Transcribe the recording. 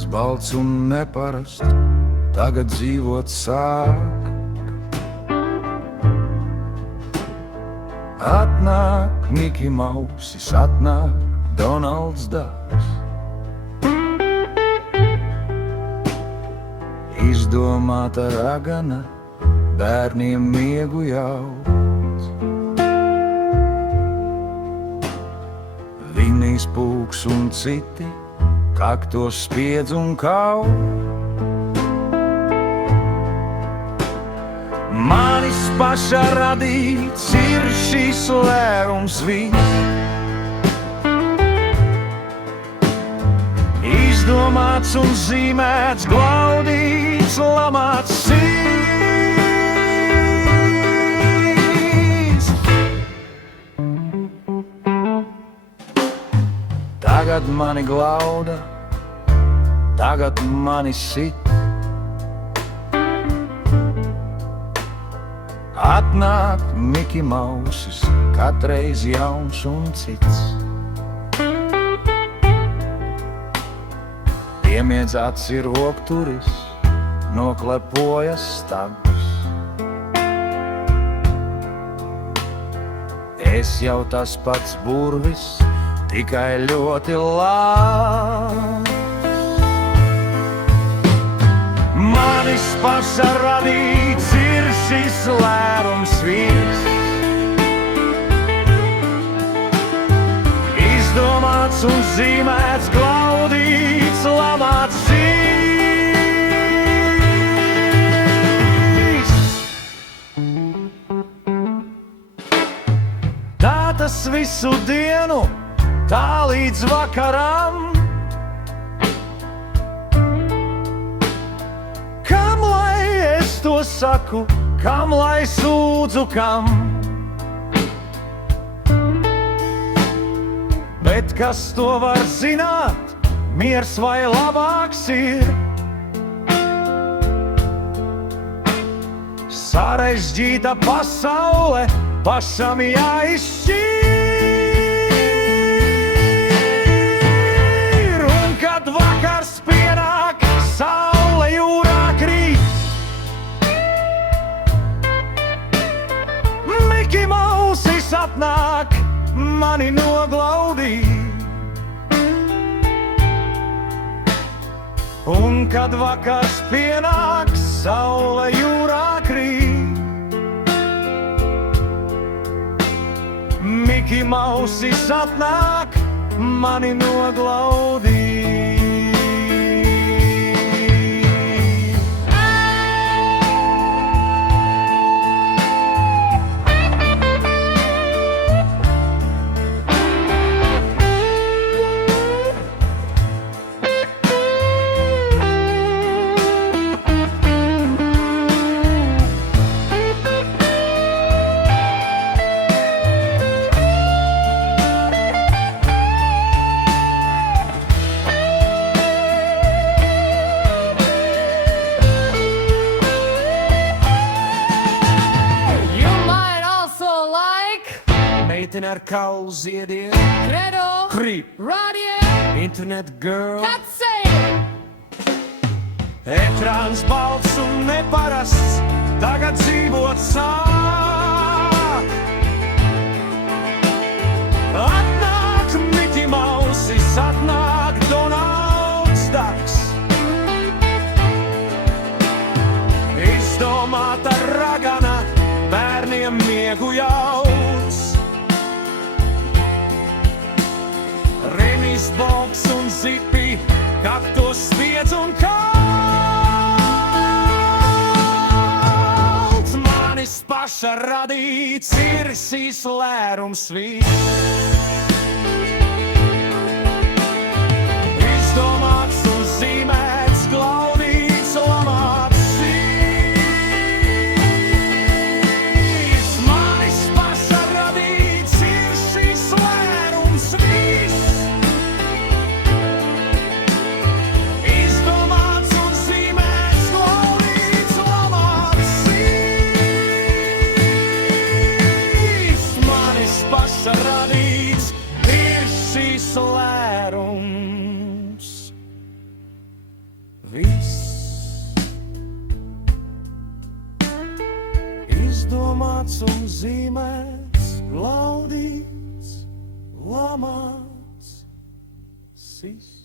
Ekrāns balts un neparasts, tagad dzīvot sāk. Atnāk Miki Mausis, atnāk Donalds Daks. Izdomāta ragana, bērniem miegu jauc. Vinīs Pūks un citi, kaktos spiedz un kau. Manis paša radīts ir šis lērums viss. Izdomāts un zīmēts, glaudīts, lamāts sīs. Tagad mani glauda, tagad mani sit. Atnāk Miki Mausis, katreiz jauns un cits. Piemiedz aci rokturis, noklepojas stags. Es jau tas pats burvis, tikai ļoti labs. Manis paša radīts ir šis lērums viss. Izdomāts un zīmēts, glaudīts, lamāts sīs. Tā tas visu dienu, tā līdz vakaram. Kam lai es to saku, kam lai sūdzu kam? Bet kas to var zināt, miers vai labāks ir? Sarežģīta pasaule pašam jāizšķir. Un kad vakars pienāk, saule jūrā krīt. Miki Mausis atnāk, mani noglaudīt. Un kad vakars pienāk, saule jūrā krīt. Miki Mausis atnāk, mani noglaudīt. Meitene ar kaulu ziediem, Credo, Creep, Radio, Internet Girl, Katsei, Ekrāns balts un neparasts, tagad dzīvot sāk. Atnāk Miki Mausis, atnāk Donalds Daks. Izdomāta ragana, bērniem miegu jauc. Remis Boks un zipi, kaktos spiedz un kalts. Manis paša radīts ir šīs lērums viss. Izdomāts un zīmēts, glaudīts, lamāts sīs. Manis paša radīts ir šīs lērums viss. Izdomāts un zīmēts, glaudīts, lamāts sīs. Manis paša radīts Izdomāts un zīmēts, glaudīts, lamāts, sis.